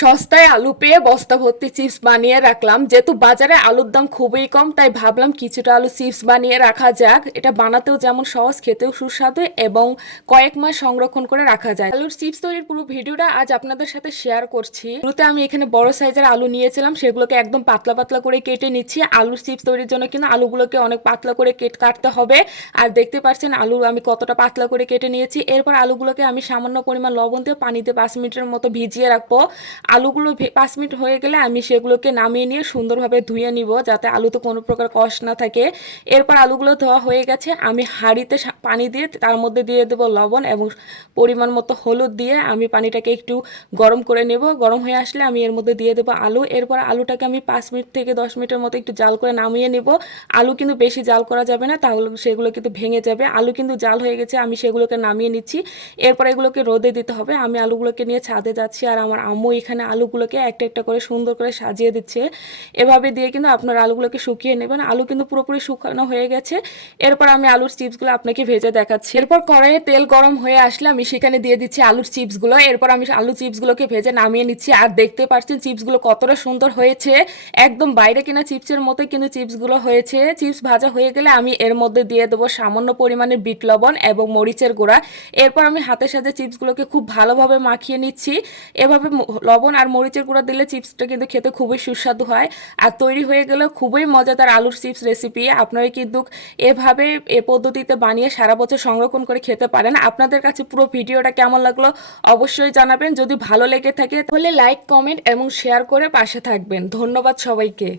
সস্তায় আলু পেয়ে বস্তা ভর্তি চিপস বানিয়ে রাখলাম। যেহেতু বাজারে আলুর দাম খুবই কম, তাই ভাবলাম কিছুটা আলু চিপস বানিয়ে রাখা যাক। এটা বানাতেও যেমন সহজ, খেতেও সুস্বাদু এবং কয়েক মাস সংরক্ষণ করে রাখা যায়। আলুর চিপস তৈরির পুরো ভিডিওটা আজ আপনাদের সাথে শেয়ার করছি। শুরুতে আমি এখানে বড় সাইজের আলু নিয়েছিলাম, সেগুলোকে একদম পাতলা পাতলা করে কেটে নিচ্ছি। আলুর চিপস তৈরির জন্য কিন্তু আলুগুলোকে অনেক পাতলা করে কাটতে হবে। আর দেখতে পাচ্ছেন আলু আমি কতটা পাতলা করে কেটে নিয়েছি। এরপর আলুগুলোকে আমি সামান্য পরিমাণ লবণ দিয়ে পানিতে 5 মিনিটের মতো ভিজিয়ে রাখবো। আলুগুলো 5 মিনিট হয়ে গেলে আমি সেগুলোকে নামিয়ে নিয়ে সুন্দরভাবে ধুয়ে নিব, যাতে আলুতে কোনো প্রকার কষ না থাকে। এরপর আলুগুলো ধোয়া হয়ে গেছে, আমি হাঁড়িতে পানি দিয়ে তার মধ্যে দিয়ে দেবো লবণ এবং পরিমাণ মতো হলুদ দিয়ে আমি পানিটাকে একটু গরম করে নেব। গরম হয়ে আসলে আমি এর মধ্যে দিয়ে দেবো আলু। এরপর আলুটাকে আমি 5 মিনিট থেকে 10 মিনিটের মতো একটু জাল করে নামিয়ে নেব। আলু কিন্তু বেশি জাল করা যাবে না, তাহলে সেগুলো কিন্তু ভেঙে যাবে। আলু কিন্তু জাল হয়ে গেছে, আমি সেগুলোকে নামিয়ে নিচ্ছি। এরপর এগুলোকে রোদে দিতে হবে। আমি আলুগুলোকে নিয়ে ছাদে যাচ্ছি, আর আমার আম্মু এখানে আলুগুলোকে একটা একটা করে সুন্দর করে সাজিয়ে দিচ্ছে। এভাবে দিয়ে কিন্তু আপনার আলুগুলোকে শুকিয়ে নেবেন। আলু কিন্তু পুরোপুরি শুকানো হয়ে গেছে। এরপর আমি আলুর চিপসগুলো আপনাকে ভেজে দেখাচ্ছি। এরপর কড়াইয়ে তেল গরম হয়ে আসলে আমি সেখানে দিয়ে দিচ্ছি আলুর চিপসগুলো। এরপর আমি আলু চিপসগুলোকে ভেজে নামিয়ে নিচ্ছি। আর দেখতে পাচ্ছেন চিপসগুলো কতটা সুন্দর হয়েছে, একদম বাইরে কেনা চিপসের মতোই কিন্তু চিপসগুলো হয়েছে। চিপস ভাজা হয়ে গেলে আমি এর মধ্যে দিয়ে দেবো সামান্য পরিমাণে বিট লবণ এবং মরিচের গুঁড়া। এরপর আমি হাতের সাথে চিপসগুলোকে খুব ভালোভাবে মাখিয়ে নিচ্ছি। এভাবে লবণ আর মরিচের গুঁড়া দিলে চিপসটা কিন্তু খেতে খুবই সুস্বাদু হয়। আর তৈরি হয়ে গেলে খুবই মজাদার আলুর চিপস রেসিপি। আপনারা কিন্তু এভাবে এ পদ্ধতিতে বানিয়ে সারা বছর সংরক্ষণ করে খেতে পারেন। আপনাদের কাছে পুরো ভিডিওটা কেমন লাগলো অবশ্যই জানাবেন। যদি ভালো লেগে থাকে তাহলে লাইক, কমেন্ট এবং শেয়ার করে পাশে থাকবেন। ধন্যবাদ সবাইকে।